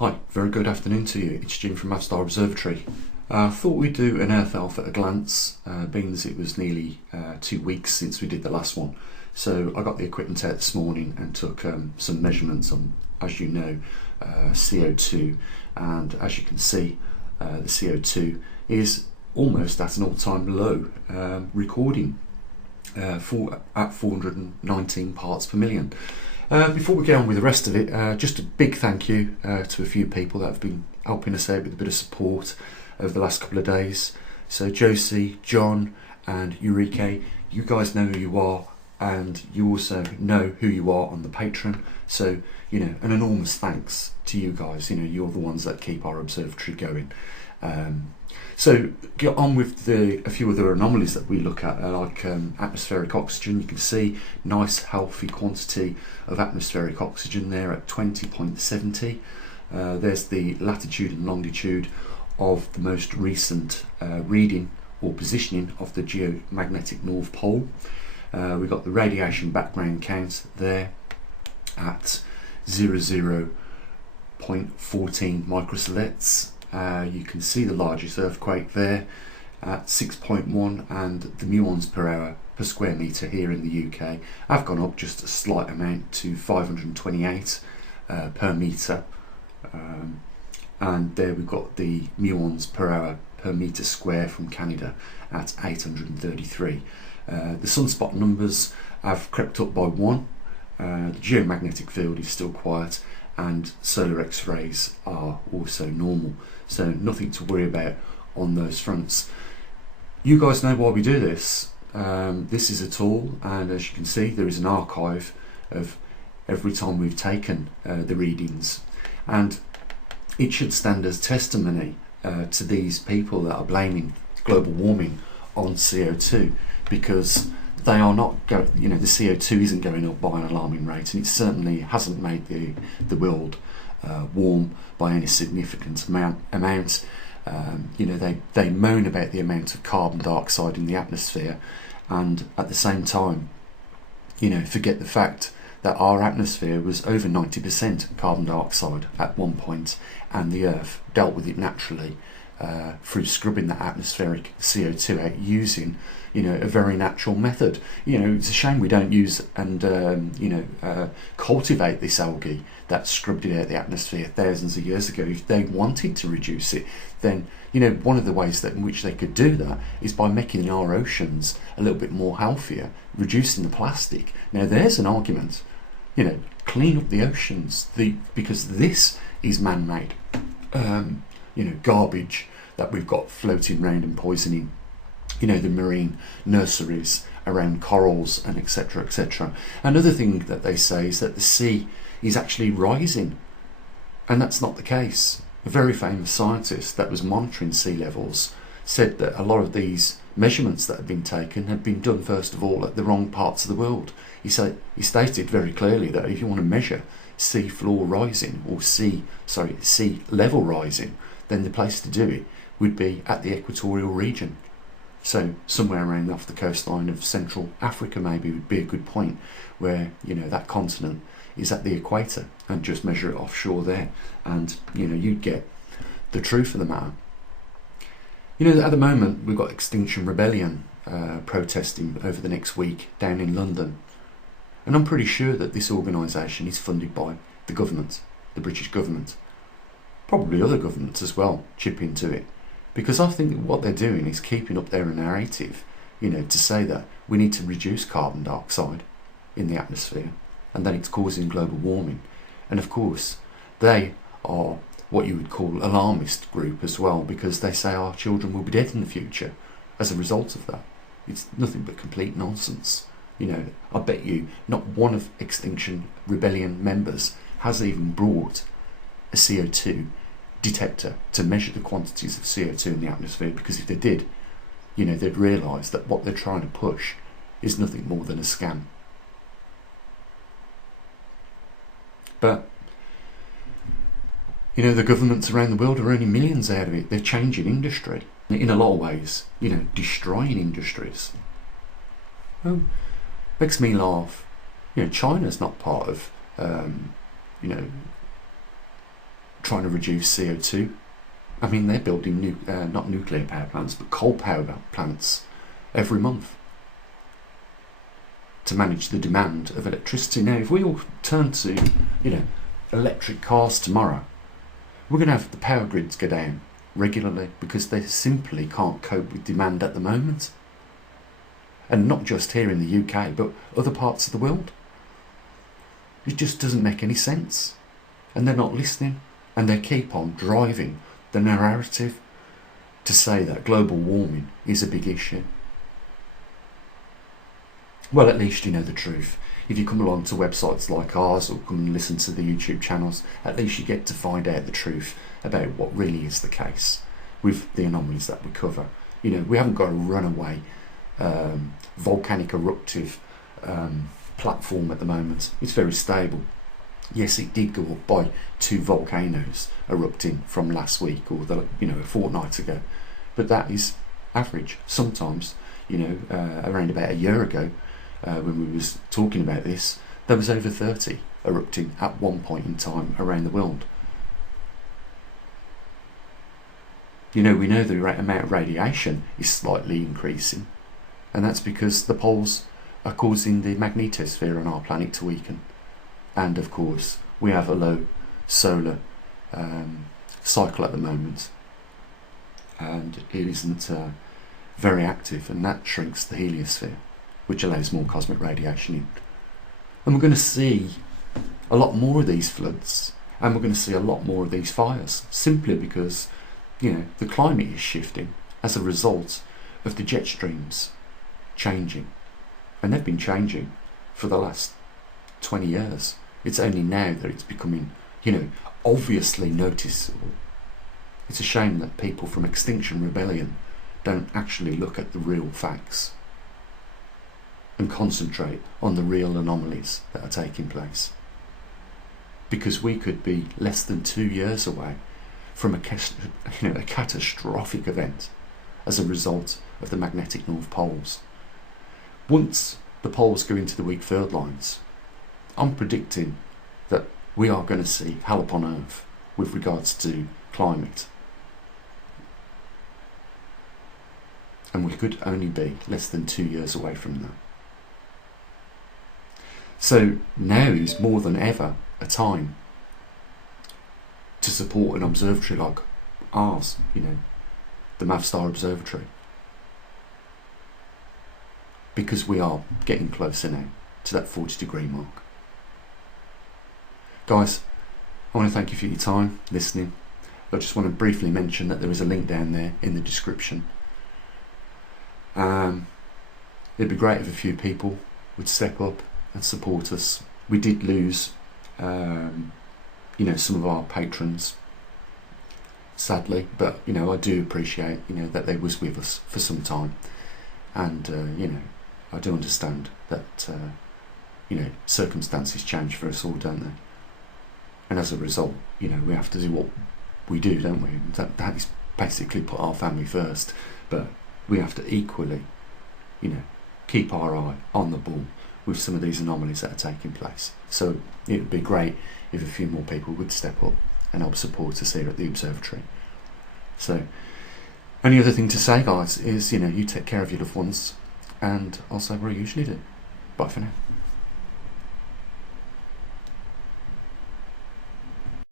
Hi, very good afternoon to you. It's Jim from maverickstar Observatory. Thought we'd do an Earth Health at a glance, being as it was nearly 2 weeks since we did the last one. So I got the equipment out this morning and took some measurements on, as you know, CO2. And as you can see, the CO2 is almost at an all-time low, recording at 419 parts per million. Before we get on with the rest of it, just a big thank you to a few people that have been helping us out with a bit of support over the last couple of days. So Josie, John and Eureka, you guys know who you are, and you also know who you are on the Patreon. So, an enormous thanks to you guys. You're the ones that keep our observatory going. So get on with a few other anomalies that we look at, like atmospheric oxygen. You can see nice healthy quantity of atmospheric oxygen there at 20.70. There's the latitude and longitude of the most recent reading or positioning of the geomagnetic North Pole. We've got the radiation background count there at 00.14 microsieverts. You can see the largest earthquake there at 6.1, and the muons per hour per square metre here in the UK have gone up just a slight amount to 528 per metre. And there we've got the muons per hour per metre square from Canada at 833. The sunspot numbers have crept up by 1. The geomagnetic field is still quiet, and solar X-rays are also normal, so nothing to worry about on those fronts. You guys know why we do this. This is a tool, and as you can see, there is an archive of every time we've taken the readings, and it should stand as testimony to these people that are blaming global warming on CO2, because they are not the CO2 isn't going up by an alarming rate, and it certainly hasn't made the world warm by any significant amount. They moan about the amount of carbon dioxide in the atmosphere, and at the same time, forget the fact that our atmosphere was over 90% carbon dioxide at one point, and the Earth dealt with it naturally through scrubbing that atmospheric CO2 out using a very natural method. It's a shame we don't use and cultivate this algae that scrubbed it out of the atmosphere thousands of years ago. If they wanted to reduce it, then one of the ways in which they could do that is by making our oceans a little bit more healthier, reducing the plastic. Now there's an argument, clean up the oceans, because this is man-made garbage that we've got floating around and poisoning the marine nurseries around corals and etc. etc. Another thing that they say is that the sea is actually rising, and that's not the case. A very famous scientist that was monitoring sea levels said that a lot of these measurements that had been taken had been done first of all at the wrong parts of the world. He stated very clearly that if you want to measure sea floor rising or sea level rising, then the place to do it would be at the equatorial region. So somewhere around off the coastline of Central Africa maybe would be a good point, where that continent is at the equator, and just measure it offshore there, and you'd get the truth of the matter. At the moment we've got Extinction Rebellion protesting over the next week down in London, and I'm pretty sure that this organisation is funded by the government, the British government. Probably other governments as well chip into it, because I think what they're doing is keeping up their narrative, to say that we need to reduce carbon dioxide in the atmosphere and that it's causing global warming. And of course they are what you would call alarmist group as well, because they say our children will be dead in the future as a result of that. It's nothing but complete nonsense. I bet you not one of Extinction Rebellion members has even brought a CO2 detector to measure the quantities of CO2 in the atmosphere, because if they did, they'd realise that what they're trying to push is nothing more than a scam. But the governments around the world are earning millions out of it. They're changing industry in a lot of ways, destroying industries. Makes me laugh. China's not part of trying to reduce CO2. I mean, they're building not nuclear power plants, but coal power plants every month to manage the demand of electricity. Now, if we all turn to, electric cars tomorrow, we're going to have the power grids go down regularly because they simply can't cope with demand at the moment. And not just here in the UK, but other parts of the world. It just doesn't make any sense. And they're not listening, and they keep on driving the narrative to say that global warming is a big issue. Well, at least you know the truth. If you come along to websites like ours or come and listen to the YouTube channels, at least you get to find out the truth about what really is the case with the anomalies that we cover. We haven't got a runaway volcanic eruptive platform at the moment. It's very stable. Yes, it did go up by 2 volcanoes erupting from last week or a fortnight ago, but that is average. Sometimes, around about a year ago, when we was talking about this, there was over 30 erupting at one point in time around the world. We know the amount of radiation is slightly increasing, and that's because the poles are causing the magnetosphere on our planet to weaken. And of course, we have a low solar cycle at the moment, and it isn't very active, and that shrinks the heliosphere, which allows more cosmic radiation in. And we're going to see a lot more of these floods, and we're going to see a lot more of these fires, simply because the climate is shifting as a result of the jet streams changing. And they've been changing for the last 20 years. It's only now that it's becoming, obviously noticeable. It's a shame that people from Extinction Rebellion don't actually look at the real facts and concentrate on the real anomalies that are taking place. Because we could be less than 2 years away from a catastrophic event as a result of the magnetic North Poles. Once the poles go into the weak field lines, I'm predicting that we are going to see hell upon earth with regards to climate. And we could only be less than 2 years away from that. So now is more than ever a time to support an observatory like ours, the maverickstar Observatory. Because we are getting closer now to that 40-degree mark. Guys, I want to thank you for your time listening. I just want to briefly mention that there is a link down there in the description. It'd be great if a few people would step up and support us. We did lose, some of our patrons, sadly, but I do appreciate, that they was with us for some time, and I do understand that circumstances change for us all, don't they? And as a result, we have to do what we do, don't we? That is basically put our family first, but we have to equally, keep our eye on the ball with some of these anomalies that are taking place. So it would be great if a few more people would step up and help support us here at the observatory. So, only other thing to say, guys, is you take care of your loved ones, and I'll say what I usually do. Bye for now.